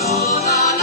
Toda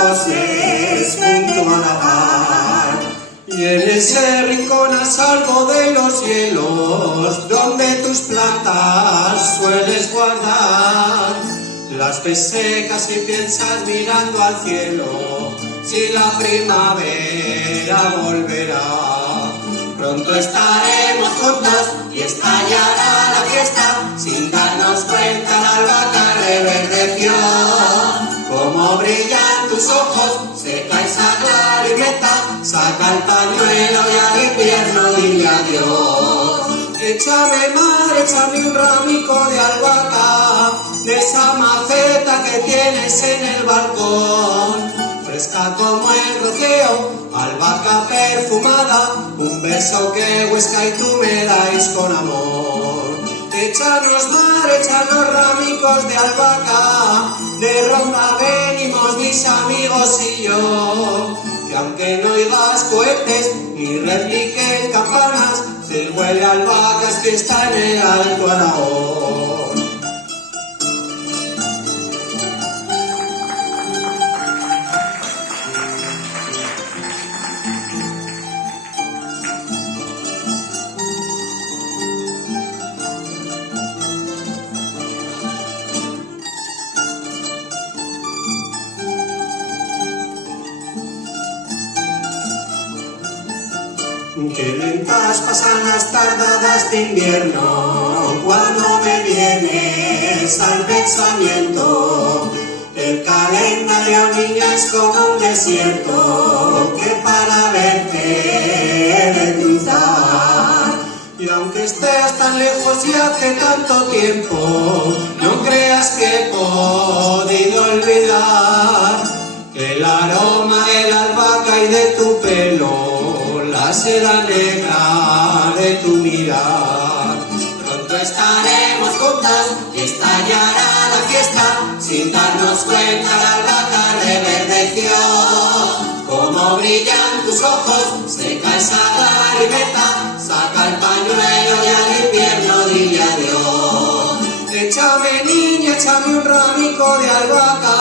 José junto a la mar. Y en ese rincón a salvo de los hielos, donde tus plantas sueles guardar, las ves secas y piensas mirando al cielo, si la primavera volverá. Pronto estaremos juntos y estallará la fiesta, sin darnos cuenta la albahaca reverdeció. Como brillan tus ojos, seca esa clarimeta, saca el pañuelo y al invierno dile adiós. Échame, madre, échame un ramico de albahaca, de esa maceta que tienes en el balcón. Fresca como el rocío, albahaca perfumada, un beso que Huesca y tú me dais con amor. Échanos, madre, échanos ramicos de albahaca, de Ronda venimos mis amigos y yo. Que aunque no oigas cohetes ni repliquen campanas, si huele a albahaca es fiesta en el Alto Aragón. Qué lentas pasan las tardadas de invierno, cuando me vienes al pensamiento. El calendario, niña, es como un desierto que para verte he de cruzar. Y aunque estés tan lejos y hace tanto tiempo, no creas que he podido olvidar que el aroma de la albahaca y de tu pelo, la seda negra de tu mirar. Pronto estaremos juntos y estallará la fiesta, sin darnos cuenta la albahaca reverdeció. Como brillan tus ojos, seca esa clarimeta, saca el pañuelo y al invierno dile adiós. Échame, niña, échame un ramico de albahaca,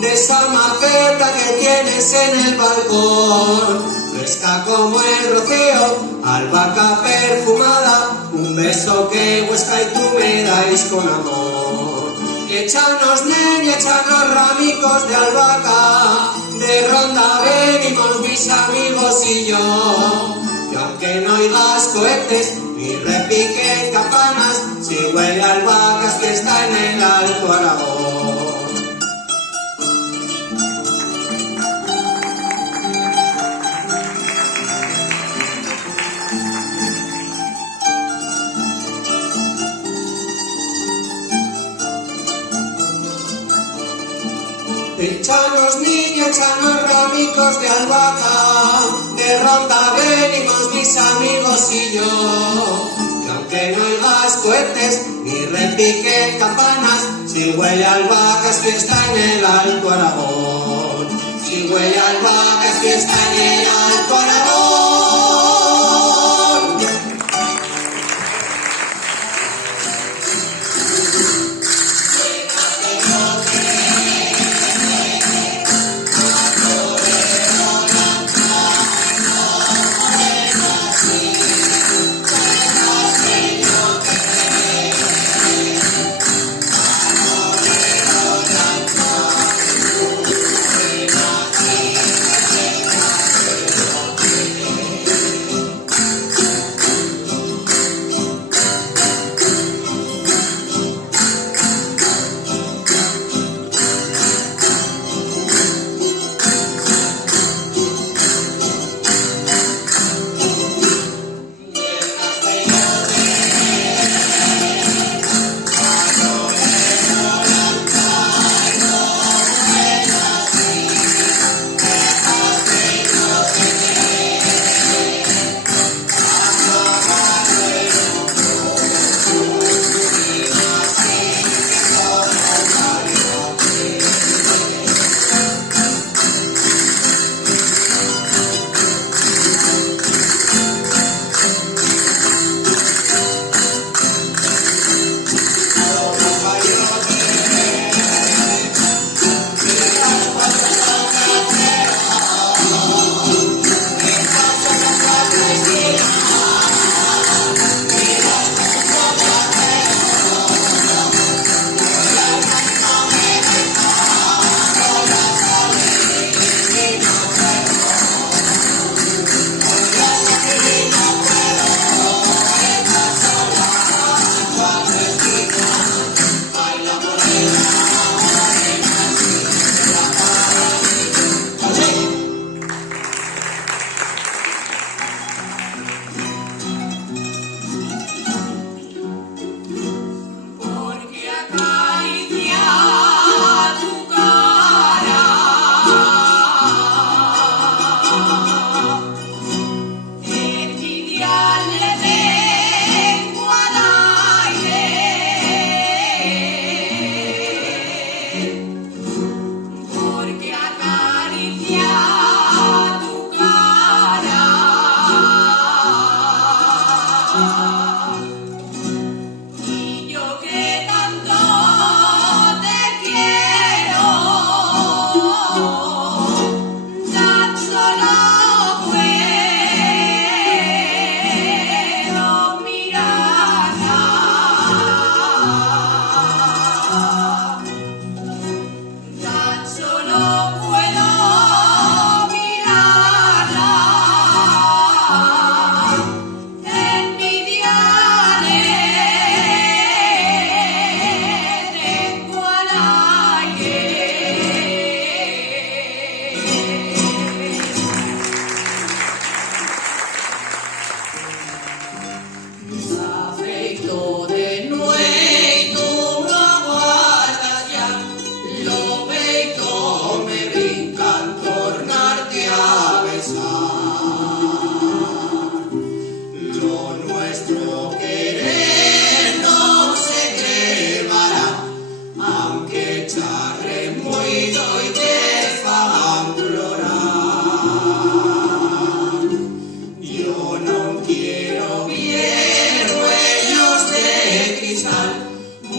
de esa maceta que tienes en el balcón. Fresca como el rocío, albahaca perfumada, un beso que Huesca y tú me dais con amor. Échanos, niña, échanos ramicos de albahaca, de Ronda venimos mis amigos y yo. Que aunque no oigas cohetes ni repiquen campanas, si huele a albahaca es fiesta en el Alto Aragón. Échanos, niña, échanos ramicos de albahaca, de Ronda venimos mis amigos y yo. Que aunque no oigas cohetes ni repiquen campanas, si huele a albahaca es fiesta en el Alto Aragón. Si huele a albahaca es fiesta en el Alto Aragón.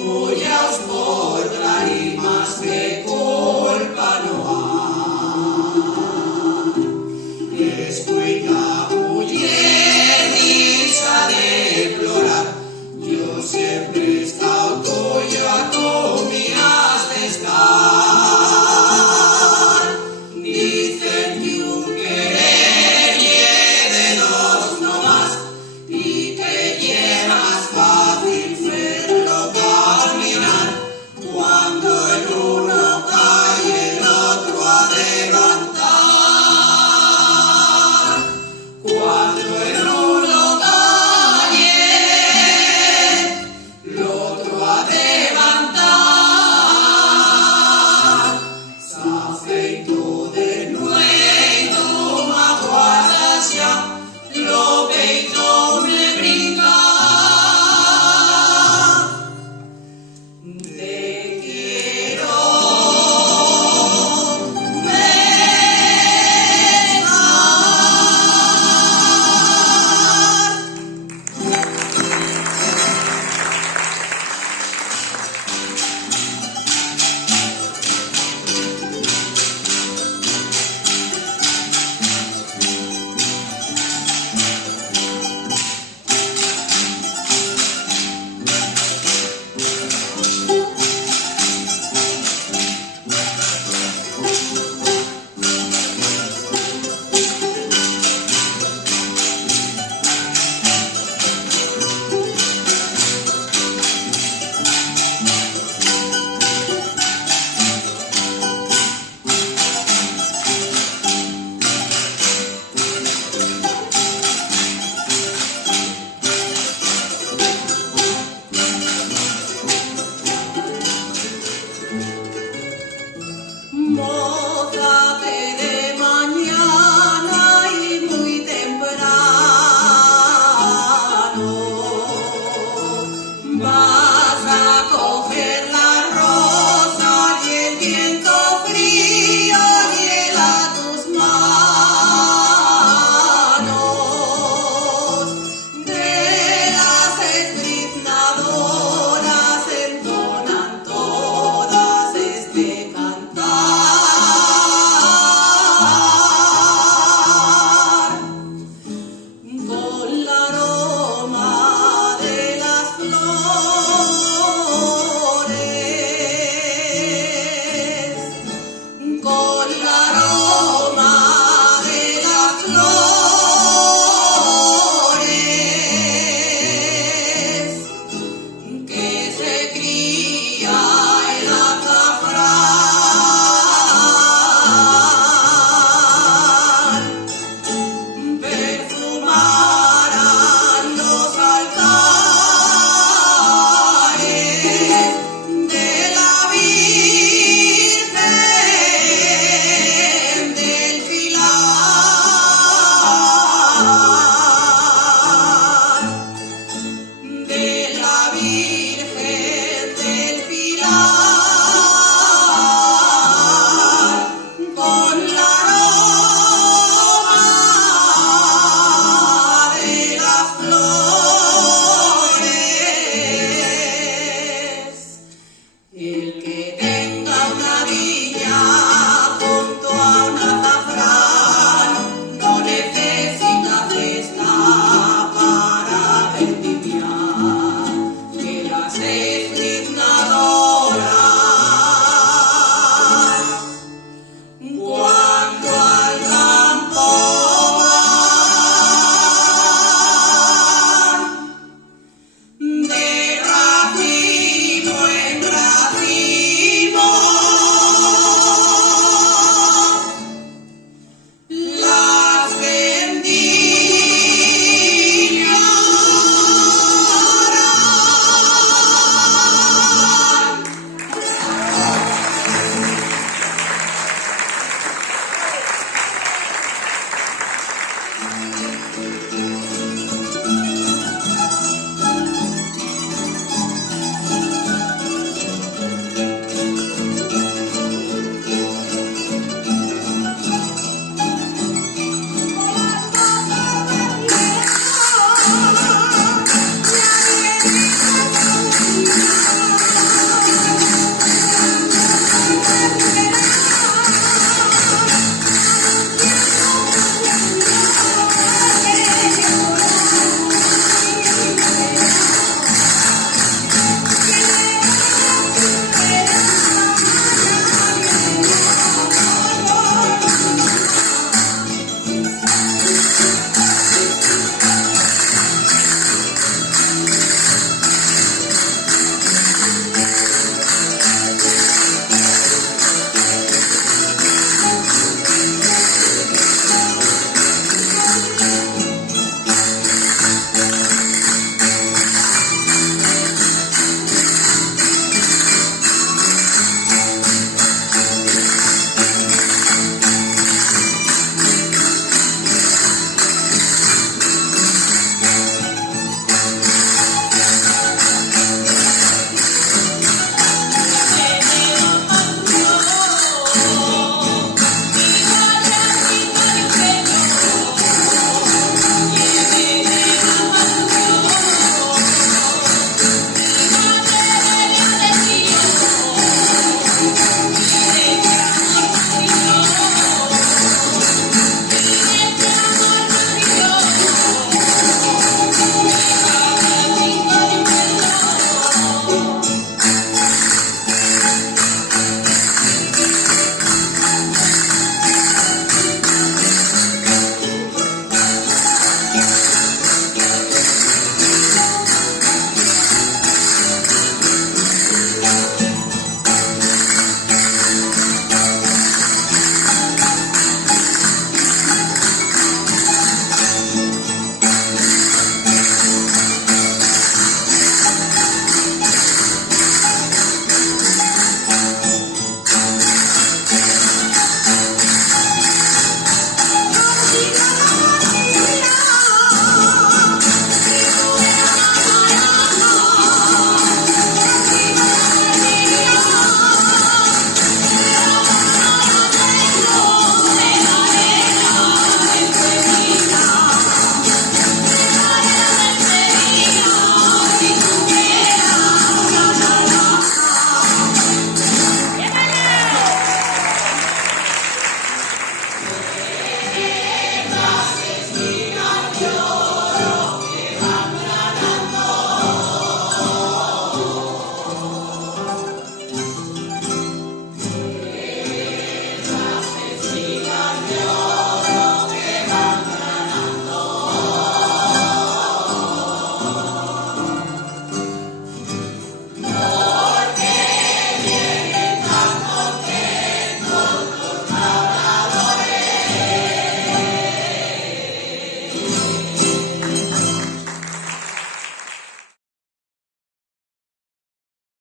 Hullaos por clarín más que